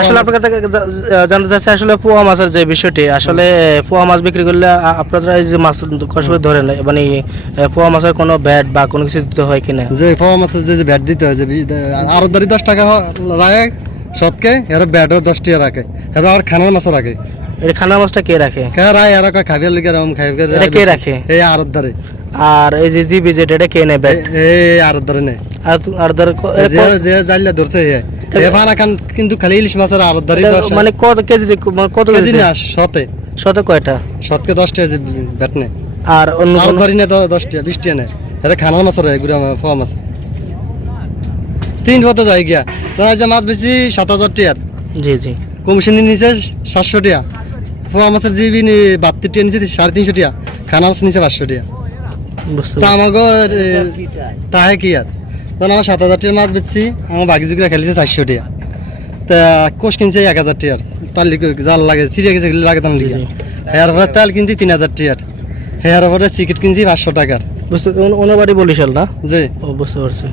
আসলে আপনার কাছে জানতে চাচ্ছি আসলে পোয়া মাছের যে বিষয়টি আসলে পোয়া মাছ বিক্রি করলে আপনারা এই যে মাছ কষ্ট ধরেন মানে পোয়া মাছের কোনো ব্যাট বা কোনো কিছু দিতে হয় কিনা? যে পাওয়া মাছের যে ব্যাট দিতে হয় যে আরও দারি দশ টাকা রাখে সৎকে এর ব্যাটও দশ টাকা রাখে। এবার আর খানার মাছও রাখে। এটা খানা মাছটা কে রাখে? কে রায় এরা কয় খাবিয়ার লিগে এরকম খাইবে কে রাখে? এই আরও দারে আর এই যে জিবি যেটা এটা কে নেয় ব্যাট? এই আরও দারে নেই আর ধর যে জাইলা ধরছে কিন্তু খালি ইলিশ মাছের আরও মানে কত কেজি দিয়ে- মানে কত কেজি কেজি? না শতে। শত কয়টা? শতকে ব্যাট আর অন্য এটা খানার মাছ তিন যায় গিয়া। যে মাছ বেশি সাত হাজার টাকার জি জি। কমিশনের নিচে সাতশো পোয়া মাছের জিবি বাত্তির টিয়া নিচে সাড়ে তিনশো টাকা খানা মাছ নিচে পাঁচশো টিয়া। তা আমাকে তাহে কি আর? তখন আমার সাত হাজার টাকার মাছ বেচছি আমার বাকি জুগুলো খেলেছে চারশো টাকা তা কোষ কিনছে এক হাজার টাকার তার লিখে জাল লাগে সিরিয়া গেছে লাগে তার লিখে জি। হেয়ার পরে তেল কিনছি তিন হাজার টাকার হেয়ার ওভারের চিকেট কিনছি পাঁচশো টাকার। বুঝতে ওন- ওনার বাড়ি বলিস না? যে ও বুঝতে পারছি।